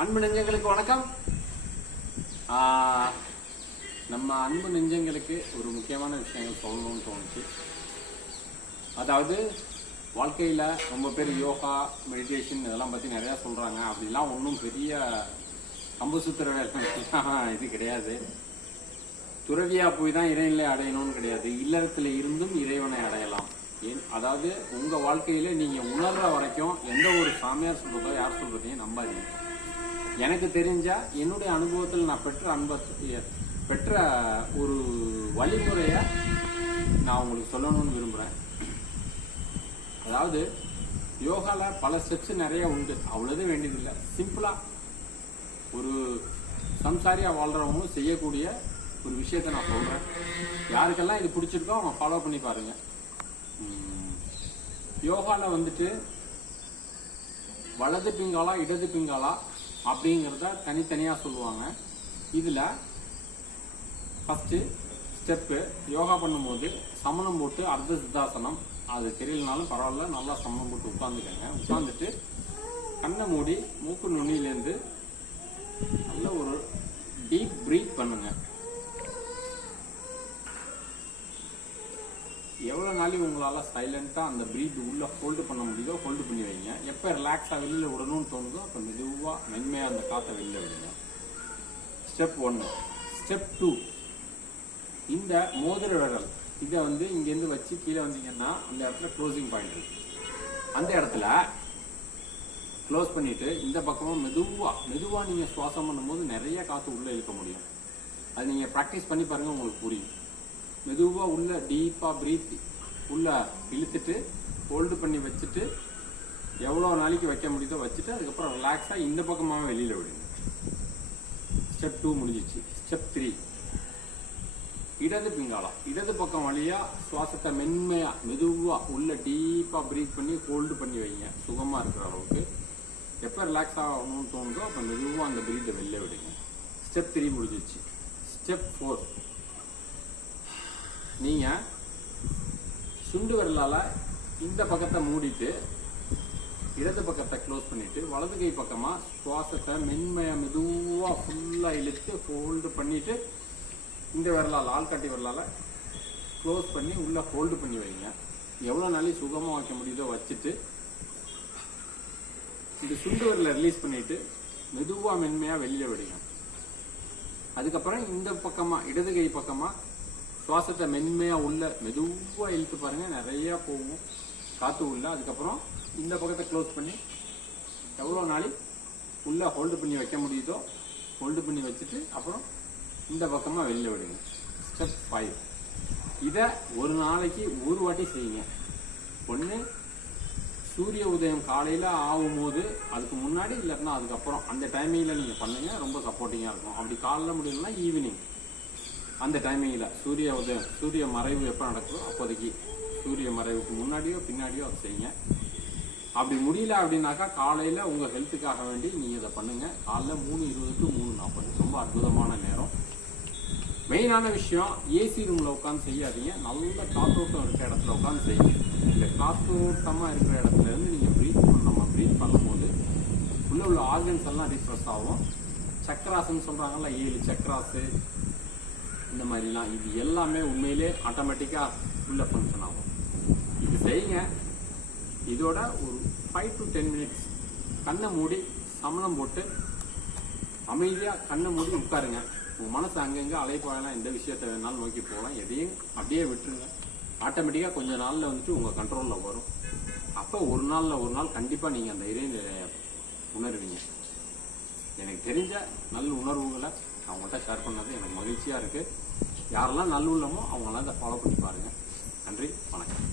அன்பு நெஞ்சங்களுக்கு வணக்கம். நம்ம அன்பு நெஞ்சங்களுக்கு ஒரு முக்கியமான விஷயங்கள் சொல்லணும்னு தோணுச்சு. அதாவது வாழ்க்கையில் ரொம்ப பேர் யோகா, மெடிடேஷன் இதெல்லாம் பற்றி நிறையா சொல்கிறாங்க. அப்படிலாம் ஒன்றும் பெரிய கம்பு சுத்துற இது கிடையாது. துறவியா போய் தான் இறைநிலை அடையணும்னு கிடையாது. இல்லறத்தில் இருந்தும் இறைவனை அடையலாம். அதாவது உங்கள் வாழ்க்கையில் நீங்கள் உணர்ற வரைக்கும் எந்த ஒரு சாமியார் சொல்கிறதோ யார் சொல்கிறதையும் நம்பாதீங்க. எனக்கு தெரிஞ்ச என்னுடைய அனுபவத்தில் நான் பெற்ற ஒரு வழிமுறையை நான் உங்களுக்கு சொல்லணும்னு விரும்புகிறேன். அதாவது யோகாவில் பல ஸ்டெப்ஸ் நிறைய உண்டு, அவ்வளோது வேண்டியதில்லை. சிம்பிளாக ஒரு சம்சாரியாக வாழ்கிறவங்களும் செய்யக்கூடிய ஒரு விஷயத்தை நான் சொல்கிறேன். யாருக்கெல்லாம் இது பிடிச்சிருக்கோ அவங்க ஃபாலோ பண்ணி பாருங்கள். யோகாவில் வந்துட்டு வலது பிங்காலா இடது பிங்காலா அப்படிங்கிறத தனித்தனியாக சொல்லுவாங்க. இதில் ஃபஸ்ட்டு ஸ்டெப்பு யோகா பண்ணும்போது சமணம் போட்டு அர்த்த சித்தாசனம், அது தெரியலனாலும் பரவாயில்ல, நல்லா சமணம் போட்டு உட்காந்துக்கங்க. உட்காந்துட்டு கண்ணை மூடி மூக்கு நுனியிலேருந்து நல்ல ஒரு டீப் பிரீத் பண்ணுங்க. எவ்வளோ நாளைக்கு உங்களால் சைலண்ட்டாக அந்த பிரீத் உள்ளே ஹோல்டு பண்ண முடியுதோ ஹோல்டு பண்ணி வைங்க. எப்போ ரிலாக்ஸாக வெளியில் விடணும்னு தோணுதோ அப்போ மெதுவாக மென்மையாக அந்த காற்றை வெளியில் விடுங்க. ஸ்டெப் 1. ஸ்டெப் 2, இந்த மோதிர விரல் இதை இங்கேருந்து வச்சு கீழே வந்தீங்கன்னா அந்த இடத்துல க்ளோசிங் பாயிண்ட் இருக்கு. அந்த இடத்துல க்ளோஸ் பண்ணிவிட்டு இந்த பக்கமாக மெதுவாக நீங்கள் சுவாசம் பண்ணும்போது நிறைய காற்று உள்ளே இழுக்க முடியும். அது நீங்கள் ப்ராக்டிஸ் பண்ணி பாருங்கள், உங்களுக்கு புரியும். மெதுவாக உள்ள டீப்பாக பிரீத் உள்ள இழுத்துட்டு ஹோல்டு பண்ணி வச்சுட்டு எவ்வளோ நாளைக்கு வைக்க முடியுதோ வச்சுட்டு அதுக்கப்புறம் ரிலாக்ஸாக இந்த பக்கமாக வெளியில் விடுங்க. ஸ்டெப் 2 முடிஞ்சிச்சு. ஸ்டெப் 3, இடது பிங்காலா இடது பக்கம் வழியாக சுவாசத்தை மெதுவாக உள்ள டீப்பாக பிரீத் பண்ணி ஹோல்டு பண்ணி வைங்க, சுகமாக இருக்கிற அளவுக்கு. எப்போ ரிலாக்ஸ் ஆகணும்னு தோணுதோ அப்போ மெதுவாக அந்த பிரீத்தை வெளில விடுங்க. ஸ்டெப் 3 முடிஞ்சிச்சு. ஸ்டெப் 4, நீங்கள் சுண்டு விரலால் இந்த பக்கத்தை மூடிட்டு இடது பக்கத்தை க்ளோஸ் பண்ணிவிட்டு வலது கை பக்கமாக சுவாசத்தை மெதுவாக ஃபுல்லாக இழுத்து ஹோல்டு பண்ணிவிட்டு இந்த விரலால் ஆள்காட்டி விரலால் க்ளோஸ் பண்ணி உள்ளே ஹோல்டு பண்ணி வைங்க. எவ்வளோ நாளைக்கு சுகமாக வைக்க முடியுதோ வச்சுட்டு இந்த சுண்டு விரலை ரிலீஸ் பண்ணிவிட்டு மெதுவாக மென்மையாக வெளியில் விடுங்க. அதுக்கப்புறம் இந்த பக்கமாக இடது கை பக்கமாக சுவாசத்தை மென்மையாக உள்ள மெதுவாக இழுத்து பாருங்கள், நிறையா போகும் காற்று உள்ள. அதுக்கப்புறம் இந்த பக்கத்தை க்ளோஸ் பண்ணி எவ்வளோ நாளைக்கு உள்ளே ஹோல்டு பண்ணி வைக்க முடியுதோ ஹோல்டு பண்ணி வச்சுட்டு அப்புறம் இந்த பக்கமாக வெளியில் விடுங்க. ஸ்டெப் 5, இதை ஒரு நாளைக்கு ஒரு வாட்டி செய்யுங்க. ஒன்று சூரிய உதயம் காலையில் ஆகும்போது அதுக்கு முன்னாடி, இல்லைன்னா அதுக்கப்புறம் அந்த டைமிங்கில் நீங்கள் பண்ணுங்கள், ரொம்ப சப்போர்ட்டிங்காக இருக்கும். அப்படி காலையில் முடியலன்னா ஈவினிங் அந்த டைமிங்கில் சூரிய உதயம் சூரிய மறைவு எப்போ நடக்குதோ அப்போதைக்கு சூரிய மறைவுக்கு முன்னாடியோ பின்னாடியோ அதை செய்யுங்க. அப்படி முடியல அப்படின்னாக்கா காலையில் உங்கள் ஹெல்த்துக்காக வேண்டி நீங்கள் இதை பண்ணுங்கள். காலையில் 3:20 to 3:40 ரொம்ப அற்புதமான நேரம். மெயினான விஷயம், ஏசி ரூமில் உட்காந்து செய்யாதீங்க. நல்ல காற்றோட்டம் இருக்கிற இடத்துல உட்காந்து செய்யுங்க. இந்த காற்றோட்டமாக இருக்கிற இடத்துலேருந்து நீங்கள் ப்ரீத் பண்ணும்போது உள்ள ஆர்கன்ஸ் எல்லாம் ரீஃப்ரெஷ் ஆகும். சக்கராசுன்னு சொல்கிறாங்கல்ல, 7 சக்கராசு இந்த மாதிரிலாம், இது எல்லாமே உண்மையிலே ஆட்டோமேட்டிக்காக உள்ள ஃபங்க்ஷன் ஆகும். இது செய்யுங்க. இதோட ஒரு 5 to 10 minutes கண்ணை மூடி சமணம் போட்டு அமைதியாக கண்ணை மூடி உட்காருங்க. உங்கள் மனசு அங்கங்கே அலைப்பாயலாம், எந்த விஷயத்தை வேணாலும் நோக்கி போகலாம். எதையும் அப்படியே விட்டுருங்க. ஆட்டோமேட்டிக்காக கொஞ்சம் நாளில் உங்கள் கண்ட்ரோலில் வரும். அப்போ ஒரு நாள் கண்டிப்பாக நீங்கள் அந்த இறைநிலையை உணர்வீங்க. எனக்கு தெரிஞ்ச நல்ல உணர்வுகளை அவங்கள்ட்ட ஷேர் பண்ணது எனக்கு மகிழ்ச்சியாக இருக்குது. யாரெல்லாம் நல்லுள்ளமோ அவங்களாம் இதை ஃபாலோ பண்ணி பாருங்கள். நன்றி, வணக்கம்.